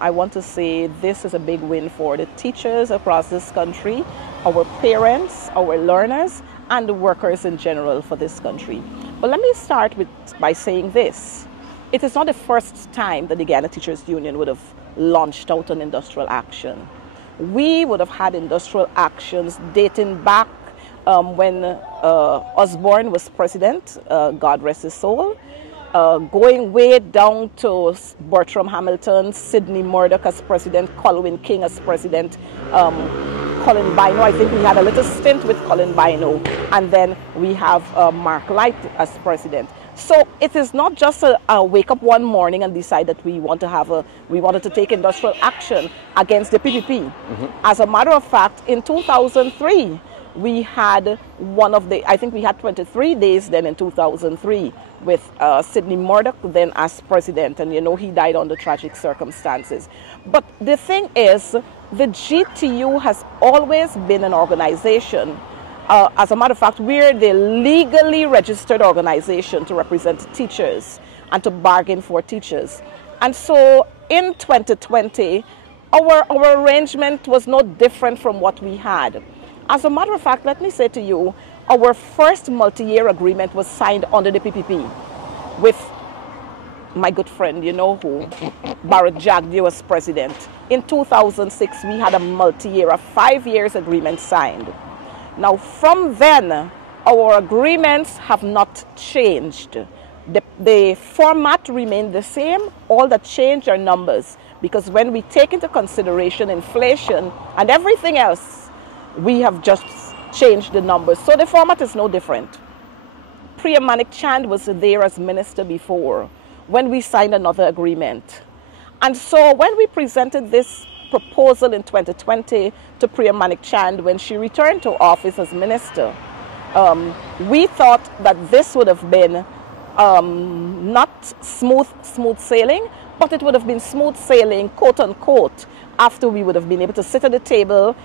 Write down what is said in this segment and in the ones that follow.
I want to say this is a big win for the teachers across this country, our parents, our learners, and the workers in general for this country. But let me start by saying this. It is not the first time that the Guyana Teachers Union would have launched out an industrial action. We would have had industrial actions dating back when Osborne was president, God rest his soul, going way down to Bertram Hamilton, Sidney Murdoch as president, Colwyn King as president, Colin Bino. I think we had a little stint with Colin Bino, and then we have Mark Light as president. So it is not just a wake up one morning and decide that we wanted to take industrial action against the PPP. As a matter of fact, in 2003, we had I think we had 23 days then in 2003 with Sidney Murdoch then as president, and you know he died under tragic circumstances. But the thing is, the GTU has always been an organization, as a matter of fact, we're the legally registered organization to represent teachers and to bargain for teachers. And so in 2020, our arrangement was no different from what we had. As a matter of fact, let me say to you, our first multi-year agreement was signed under the PPP with my good friend, you know who, Barrett Jagdeo as president. In 2006, we had a multi-year, a 5 years agreement signed. Now, from then, our agreements have not changed. The format remained the same. All that changed are numbers, because when we take into consideration inflation and everything else, we have just changed the numbers. So the format is no different. Priya Manik Chand was there as minister before when we signed another agreement. And so when we presented this proposal in 2020 to Priya Manik Chand when she returned to office as minister, we thought that this would have been not smooth sailing, but it would have been smooth sailing, quote unquote, after we would have been able to sit at the table,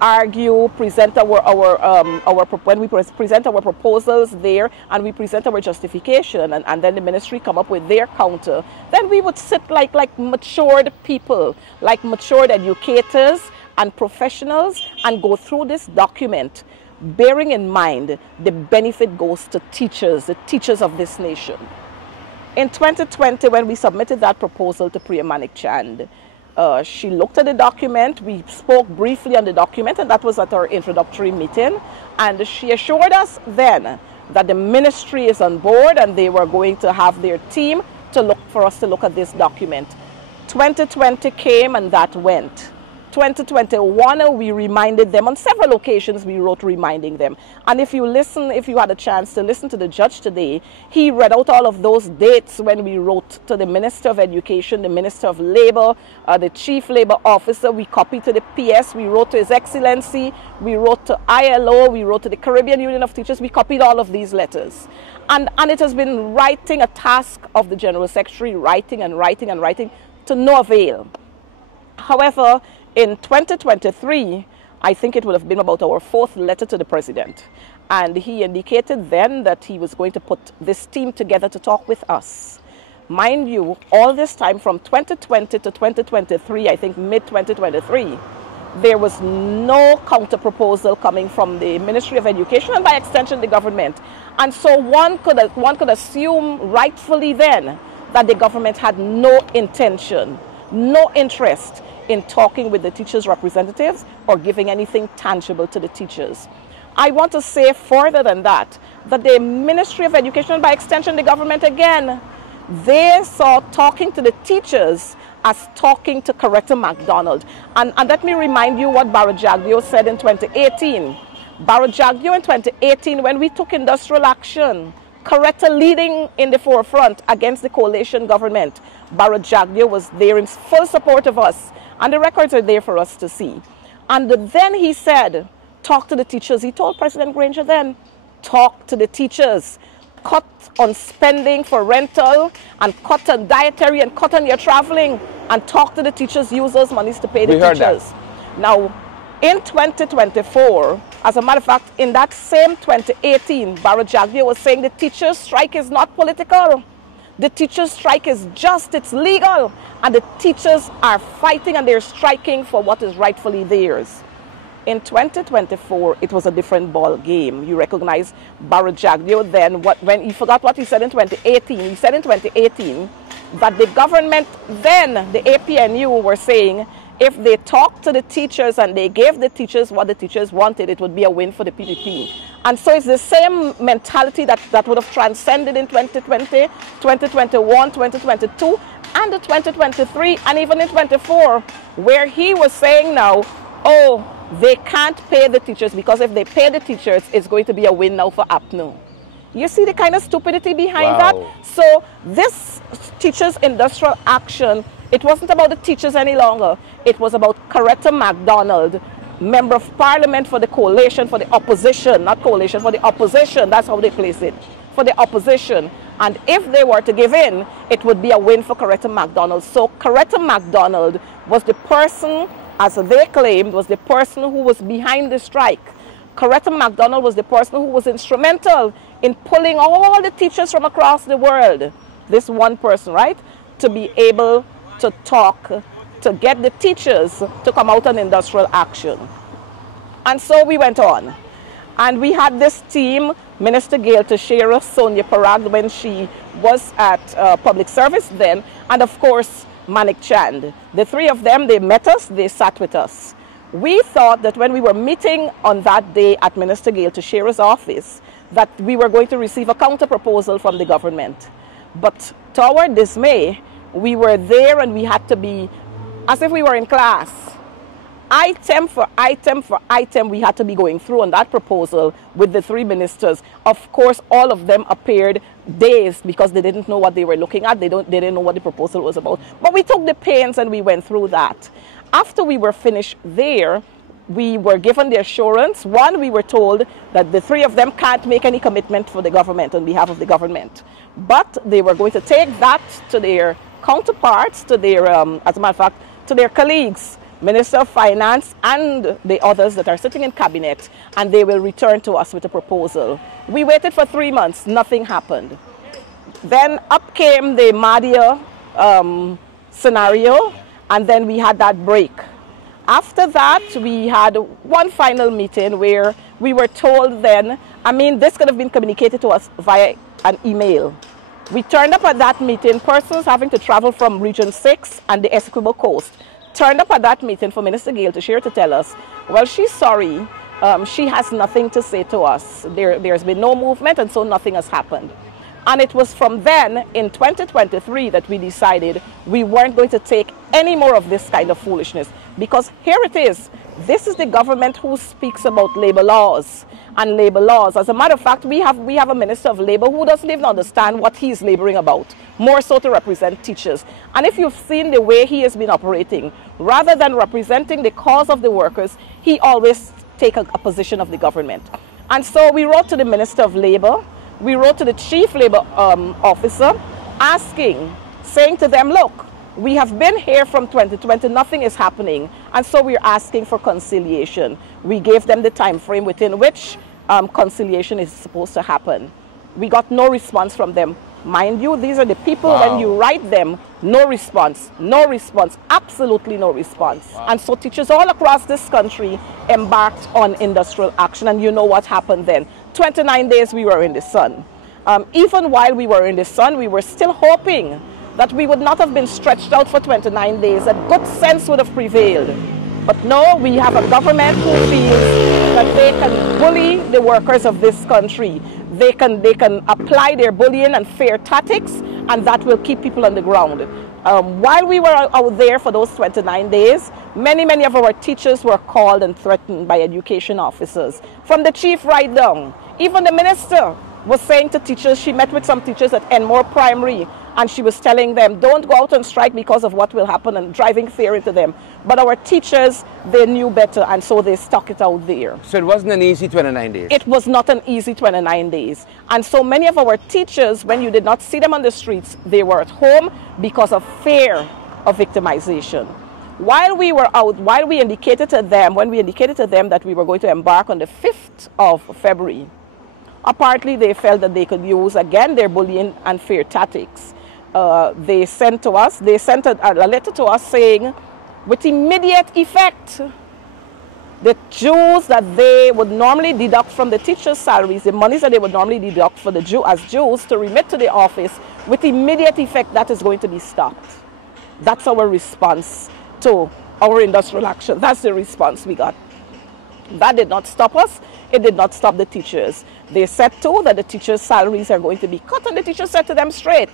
argue, present when we present our proposals there, and we present our justification, and then the ministry come up with their counter. Then we would sit like matured people, like matured educators and professionals, and go through this document, bearing in mind the benefit goes to teachers, the teachers of this nation. In 2020, when we submitted that proposal to Priya Manik Chand, she looked at the document, we spoke briefly on the document, and that was at our introductory meeting, and she assured us then that the ministry is on board and they were going to have their team for us to look at this document. 2020 came and that went. 2021, we reminded them on several occasions. We wrote reminding them, and if you had a chance to listen to the judge today, he read out all of those dates when we wrote to the Minister of Education, the Minister of Labor, the Chief Labor Officer. We copied to the PS, we wrote to His Excellency, we wrote to ILO, we wrote to the Caribbean Union of Teachers. We copied all of these letters, and it has been a task of the General Secretary, writing to no avail. However, in 2023, I think it would have been about our 4th letter to the president. And he indicated then that he was going to put this team together to talk with us. Mind you, all this time from 2020 to 2023, I think mid-2023, there was no counter proposal coming from the Ministry of Education and by extension the government. And so one could assume rightfully then that the government had no intention, no interest in talking with the teachers' representatives or giving anything tangible to the teachers. I want to say further than that the Ministry of Education, and by extension the government again, they saw talking to the teachers as talking to Coretta McDonald. And let me remind you what Barrett Jagdeo said in 2018. Barrett Jagdeo in 2018, when we took industrial action, Coretta leading in the forefront against the coalition government, Barrett Jagdeo was there in full support of us. And the records are there for us to see. And then he said, talk to the teachers. He told President Granger then, talk to the teachers. Cut on spending for rental, and cut on dietary, and cut on your traveling, and talk to the teachers, use those monies to pay the teachers. Now, in 2024, as a matter of fact, in that same 2018, Barrett Jagdeo was saying the teachers' strike is not political. The teachers' strike is just, it's legal. And the teachers are fighting and they're striking for what is rightfully theirs. In 2024, it was a different ball game. You recognize Barajagio then, when he forgot what he said in 2018. He said in 2018 that the government then, the APNU, were saying if they talked to the teachers and they gave the teachers what the teachers wanted, it would be a win for the PDP. And so it's the same mentality that would have transcended in 2020, 2021, 2022, and 2023, and even in 24, where he was saying now, oh, they can't pay the teachers because if they pay the teachers, it's going to be a win now for APNU. You see the kind of stupidity behind that? So this teachers' industrial action, it wasn't about the teachers any longer. It was about Coretta McDonald, Member of Parliament for the coalition, for the opposition, not coalition, for the opposition. That's how they place it, for the opposition. And if they were to give in, it would be a win for Coretta McDonald. So Coretta McDonald was the person, as they claimed, was the person who was behind the strike. Coretta McDonald was the person who was instrumental in pulling all the teachers from across the world, this one person, right, to be able to talk, to get the teachers to come out on industrial action. And so we went on. And we had this team, Minister Gail Teixeira, Sonia Parag, when she was at public service then, and of course, Manik Chand. The three of them, they met us, they sat with us. We thought that when we were meeting on that day at Minister Gail Teixeira's office, that we were going to receive a counter proposal from the government. But to our dismay, we were there and we had to be as if we were in class. Item for item for item, we had to be going through on that proposal with the three ministers. Of course, all of them appeared dazed because they didn't know what they were looking at. They didn't know what the proposal was about. But we took the pains and we went through that. After we were finished there, we were given the assurance. One, we were told that the three of them can't make any commitment for the government on behalf of the government. But they were going to take that to their counterparts, to their, as a matter of fact, to their colleagues, Minister of Finance and the others that are sitting in cabinet, and they will return to us with a proposal. We waited for 3 months, nothing happened. Then up came the Madia scenario, and then we had that break. After that, we had one final meeting where we were told then, I mean, this could have been communicated to us via an email. We turned up at that meeting, persons having to travel from Region 6 and the Essequibo Coast, turned up at that meeting for Minister Gail Teixeira to tell us, well, she's sorry, she has nothing to say to us. There's been no movement, and so nothing has happened. And it was from then, in 2023, that we decided we weren't going to take any more of this kind of foolishness. Because here it is. This is the government who speaks about labor laws and labor laws. As a matter of fact, we have a Minister of Labor who doesn't even understand what he's laboring about, more so to represent teachers. And if you've seen the way he has been operating, rather than representing the cause of the workers, he always takes a position of the government. And so we wrote to the Minister of Labor, we wrote to the Chief Labor Officer, asking, saying to them, look, we have been here from 2020, nothing is happening, and so we're asking for conciliation. We gave them the time frame within which conciliation is supposed to happen. We got no response from them. Mind you, these are the people, when you write them, no response, absolutely no response. Wow. And so teachers all across this country embarked on industrial action, and you know what happened then. 29 days we were in the sun. Even while we were in the sun, we were still hoping that we would not have been stretched out for 29 days, that good sense would have prevailed. But no, we have a government who feels that they can bully the workers of this country. They can apply their bullying and fair tactics, and that will keep people on the ground. While we were out there for those 29 days, many of our teachers were called and threatened by education officers, from the chief right down. Even the minister was saying to teachers, she met with some teachers at Enmore Primary, and she was telling them, don't go out on strike because of what will happen, and driving fear into them. But our teachers, they knew better, and so they stuck it out there. So it wasn't an easy 29 days? It was not an easy 29 days. And so many of our teachers, when you did not see them on the streets, they were at home because of fear of victimization. While we were out, while we indicated to them, when we indicated to them that we were going to embark on the 5th of February, apparently they felt that they could use again their bullying and fear tactics. they sent a letter to us saying, with immediate effect, the dues that they would normally deduct from the teachers' salaries, the monies that they would normally deduct for as dues to remit to the office, with immediate effect, that is going to be stopped. That's our response to our industrial action. That's the response we got. That did not stop us. It did not stop the teachers. They said too that the teachers' salaries are going to be cut, and the teachers said to them straight,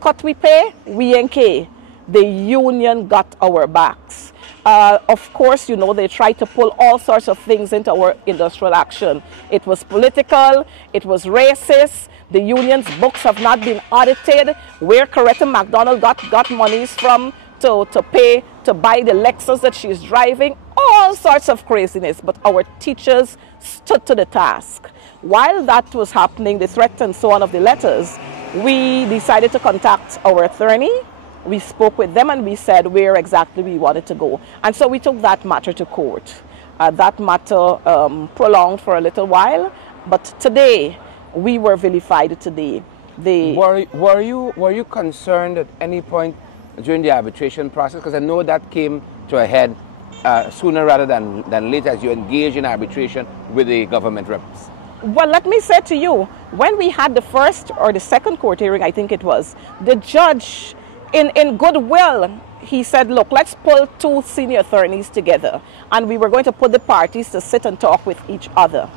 cut we pay, we ain't care. The union got our backs. Of course, you know, they tried to pull all sorts of things into our industrial action. It was political, it was racist, the union's books have not been audited, where Coretta McDonald got monies from to pay, to buy the Lexus that she's driving, all sorts of craziness, but our teachers stood to the task. While that was happening, the threat and so on of the letters, we decided to contact our attorney. We spoke with them and we said where exactly we wanted to go. And so we took that matter to court. That matter prolonged for a little while, but today, we were vilified today. Were you concerned at any point during the arbitration process? Because I know that came to a head sooner rather than later as you engaged in arbitration with the government reps. Well, let me say to you, when we had the first or the second court hearing, I think it was, the judge, in goodwill, he said, look, let's pull two senior attorneys together. And we were going to put the parties to sit and talk with each other.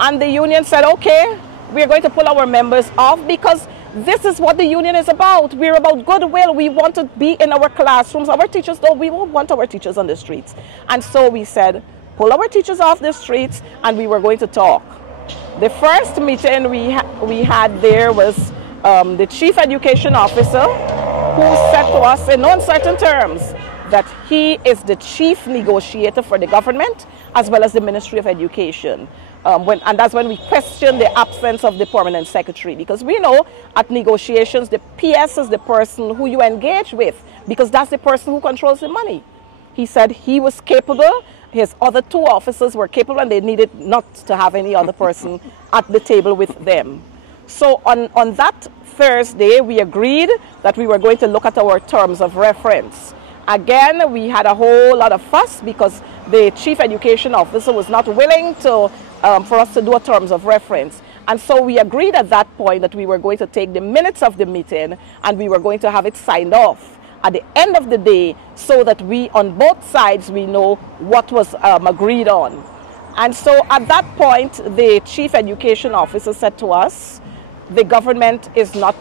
And the union said, okay, we're going to pull our members off because this is what the union is about. We're about goodwill. We want to be in our classrooms. Our teachers, though, we won't want our teachers on the streets. And so we said, pull our teachers off the streets, and we were going to talk. The first meeting we had there was the chief education officer, who said to us in uncertain terms that he is the chief negotiator for the government as well as the Ministry of Education. And that's when we questioned the absence of the permanent secretary, because we know at negotiations the PS is the person who you engage with, because that's the person who controls the money. He said he was capable, his other two officers were capable, and they needed not to have any other person at the table with them. So on that Thursday, we agreed that we were going to look at our terms of reference. Again, we had a whole lot of fuss because the chief education officer was not willing to, for us to do a terms of reference. And so we agreed at that point that we were going to take the minutes of the meeting and we were going to have it signed off at the end of the day so that we, on both sides, we know what was agreed on. And so at that point, the chief education officer said to us, the government is not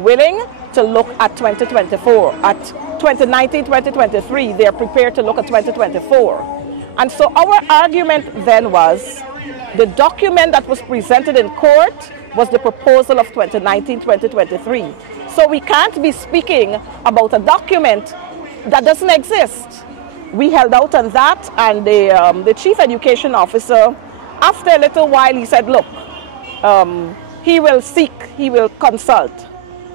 willing to look at 2024. At 2019, 2023, they're prepared to look at 2024. And so our argument then was, the document that was presented in court was the proposal of 2019, 2023. So we can't be speaking about a document that doesn't exist. We held out on that, and the chief education officer, after a little while, he said, look, he will seek, he will consult.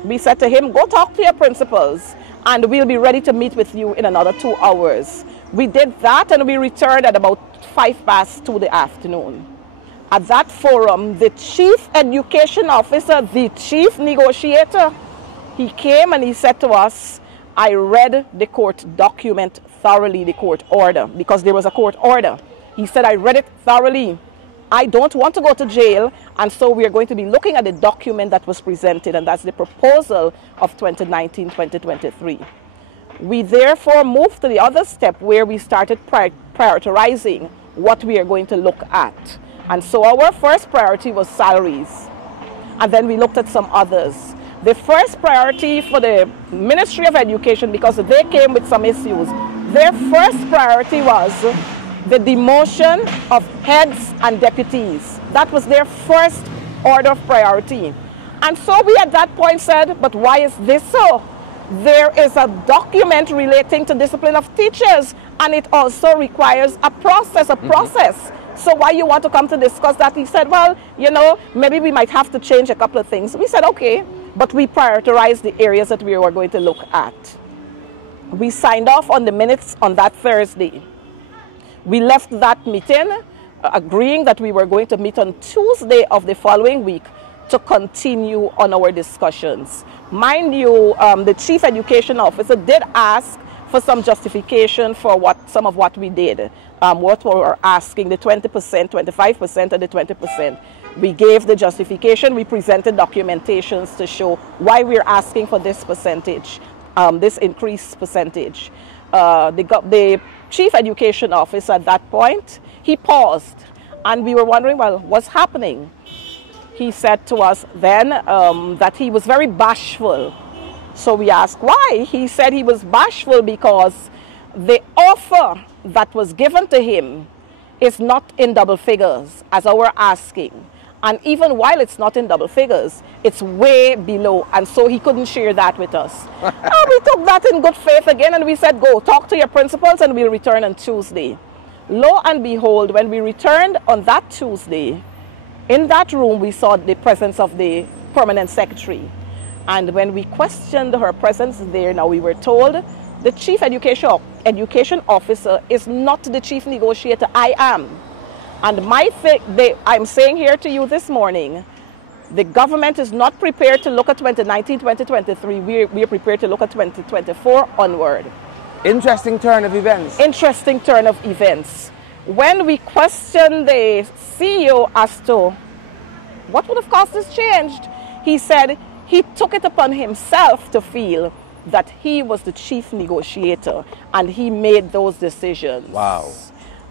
We said to him, go talk to your principals and we'll be ready to meet with you in another 2 hours. We did that and we returned at about 2:05 the afternoon. At that forum, the chief education officer, the chief negotiator, he came and he said to us, I read the court document thoroughly, the court order, because there was a court order. He said, I read it thoroughly. I don't want to go to jail, and so we are going to be looking at the document that was presented, and that's the proposal of 2019-2023. We therefore moved to the other step where we started prioritizing what we are going to look at. And so our first priority was salaries, and then we looked at some others. The first priority for the Ministry of Education, because they came with some issues, their first priority was the demotion of heads and deputies. That was their first order of priority. And so we at that point said, but why is this so? There is a document relating to discipline of teachers, and it also requires a process, So why you want to come to discuss that? He said, well, you know, maybe we might have to change a couple of things. We said, okay, but we prioritized the areas that we were going to look at. We signed off on the minutes on that Thursday. We left that meeting agreeing that we were going to meet on Tuesday of the following week to continue on our discussions. Mind you, the Chief Education Officer did ask for some justification for some of what we did, what we were asking, the 20%, 25%, and the 20%. We gave the justification, we presented documentations to show why we're asking for this percentage, this increased percentage. The Chief Education Officer at that point, he paused, and we were wondering, well, what's happening? He said to us then that he was very bashful. So we asked why. He said he was bashful because the offer that was given to him is not in double figures as our asking. And even while it's not in double figures, it's way below. And so he couldn't share that with us. We took that in good faith again, and we said, go talk to your principals and we'll return on Tuesday. Lo and behold, when we returned on that Tuesday, in that room we saw the presence of the permanent secretary. And when we questioned her presence there, now we were told the Chief Education Officer is not the chief negotiator. I am. And I'm saying here to you this morning, the government is not prepared to look at 2019, 2023. We're prepared to look at 2024 onward. Interesting turn of events. Interesting turn of events. When we questioned the CEO as to what would have caused this change, he said he took it upon himself to feel that he was the chief negotiator and he made those decisions. Wow.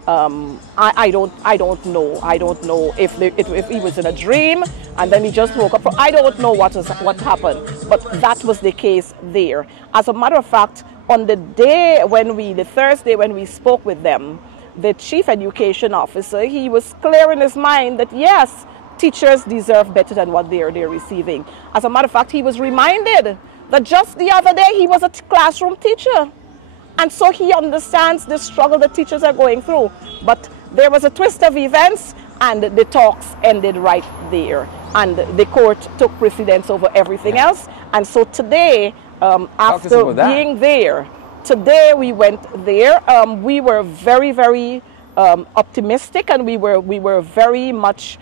I don't know if he was in a dream and then he just woke up. I don't know what happened, but that was the case there. As a matter of fact, on the Thursday when we spoke with them, the Chief Education Officer, he was clear in his mind that yes, teachers deserve better than what they're receiving. As a matter of fact, he was reminded that just the other day he was a classroom teacher. And so he understands the struggle that teachers are going through. But there was a twist of events and the talks ended right there. And the court took precedence over everything else. And so today, after being there, today we went there. We were very, very optimistic, and we were very much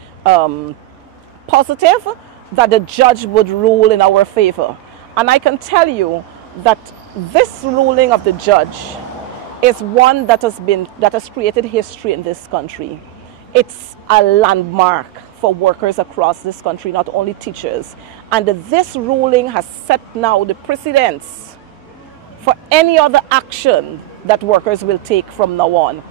positive that the judge would rule in our favor. And I can tell you that this ruling of the judge is one that has created history in this country. It's a landmark for workers across this country, not only teachers. And this ruling has set now the precedence for any other action that workers will take from now on.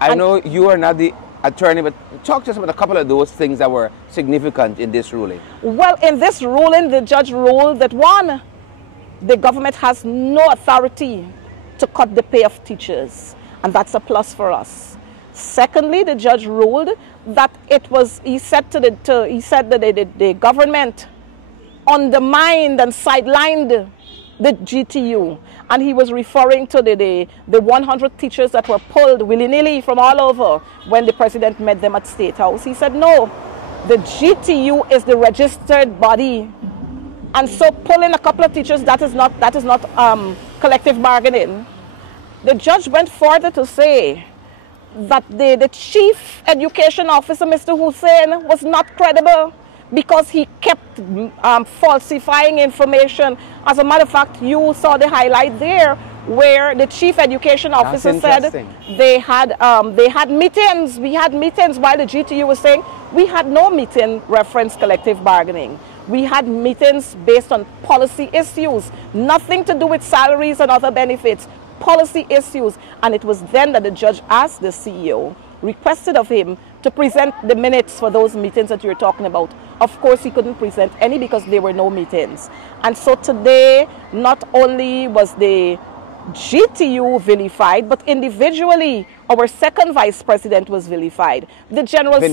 I know you are not the attorney, but talk to us about a couple of those things that were significant in this ruling. Well, in this ruling, the judge ruled that one, the government has no authority to cut the pay of teachers, and that's a plus for us. Secondly, the judge ruled that he said that the government undermined and sidelined the GTU, and he was referring to the 100 teachers that were pulled willy-nilly from all over when the president met them at State House. He said, no, the GTU is the registered body. And so pulling a couple of teachers, that is not collective bargaining. The judge went further to say that the Chief Education Officer, Mr. Hussein, was not credible because he kept falsifying information. As a matter of fact, you saw the highlight there where the Chief Education Officer said they had meetings. We had meetings, while the GTU was saying we had no meeting reference collective bargaining. We had meetings based on policy issues, nothing to do with salaries and other benefits, policy issues. And it was then that the judge asked the CEO, requested of him to present the minutes for those meetings that you're talking about. Of course, he couldn't present any because there were no meetings. And so today, not only was the GTU vilified, but individually, our second vice president was vilified. The general the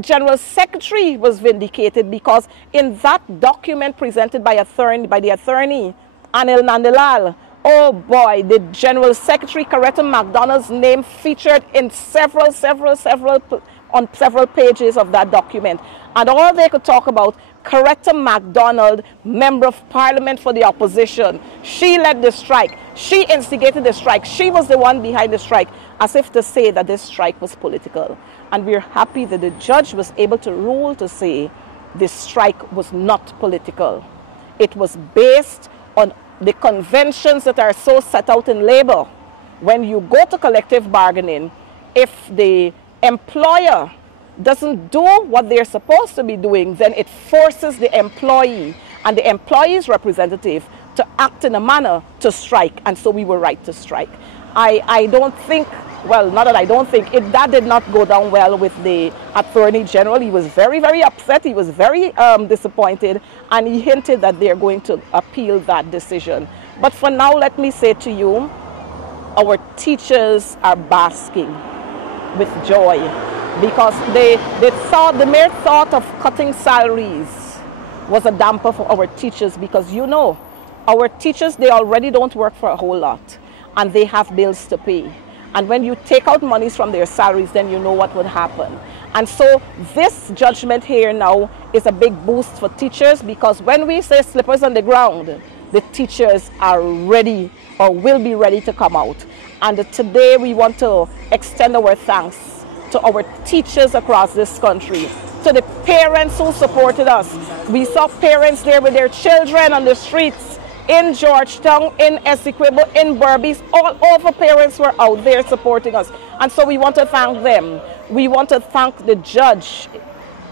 general secretary was vindicated because in that document presented by the attorney, Anil Nandalal, oh boy, the general secretary, Coretta McDonald's name featured in several pages of that document. And all they could talk about, Coretta McDonald, member of parliament for the opposition. She led the strike. She instigated the strike. She was the one behind the strike. as if to say that this strike was political. And we're happy that the judge was able to rule to say this strike was not political. It was based on the conventions that are so set out in labor. When you go to collective bargaining, if the employer doesn't do what they're supposed to be doing, then it forces the employee and the employee's representative to act in a manner to strike, and so we were right to strike. I don't think, well, not that I don't think, that did not go down well with the Attorney General. He was very, very upset, he was very disappointed, and he hinted that they're going to appeal that decision. But for now, let me say to you, our teachers are basking with joy, because the mere thought of cutting salaries was a damper for our teachers, because you know, our teachers, they already don't work for a whole lot and they have bills to pay. And when you take out monies from their salaries, then you know what would happen. And so this judgment here now is a big boost for teachers, because when we say slippers on the ground, the teachers are ready or will be ready to come out. And today we want to extend our thanks to our teachers across this country, to the parents who supported us. We saw parents there with their children on the streets in Georgetown, in Essequibo, in Berbice. All over parents were out there supporting us. And so we want to thank them. We want to thank the judge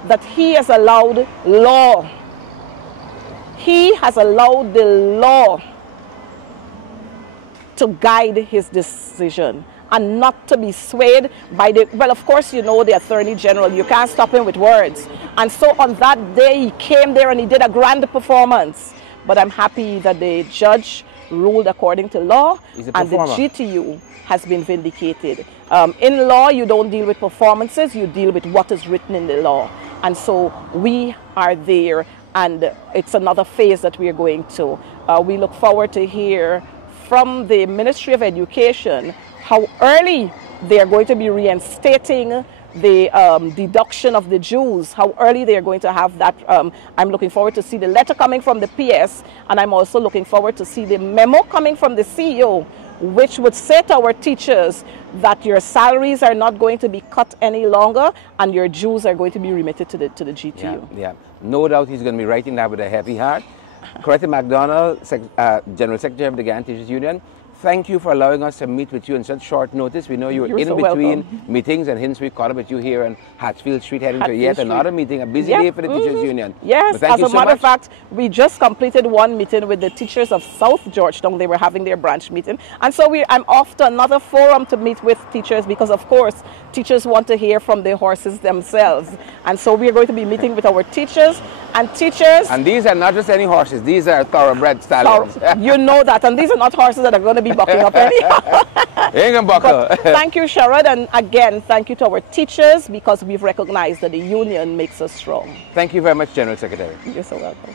that he has allowed law. He has allowed the law to guide his decision and not to be swayed by the, well, of course, you know, the Attorney General, you can't stop him with words. And so on that day, he came there and he did a grand performance. But I'm happy that the judge ruled according to law, and the GTU has been vindicated. In law, you don't deal with performances, you deal with what is written in the law. And so we are there, and it's another phase that we are going to. We look forward to hear from the Ministry of Education how early they are going to be reinstating the deduction of the dues, how early they are going to have that. I'm looking forward to see the letter coming from the PS, and I'm also looking forward to see the memo coming from the CEO, which would say to our teachers that your salaries are not going to be cut any longer and your dues are going to be remitted to the GTU. Yeah. No doubt he's going to be writing that with a heavy heart. Coretta McDonald, General Secretary of the Guyana Teachers Union, thank you for allowing us to meet with you in such short notice. We know you were in so between meetings, and hence we caught up with you here on Hatfield Street, heading to yet another meeting, a busy day for the Teachers Union. Yes, as a matter of fact, we just completed one meeting with the teachers of South Georgetown. They were having their branch meeting. And so I'm off to another forum to meet with teachers, because of course, teachers want to hear from the horses themselves. And so we're going to be meeting with our teachers. And these are not just any horses, these are thoroughbred stallions. You know that, and these are not horses that are going to be bucking up anyhow. Ain't gonna buckle. Thank you, Sharad, and again, thank you to our teachers, because we've recognized that the union makes us strong. Thank you very much, General Secretary. You're so welcome.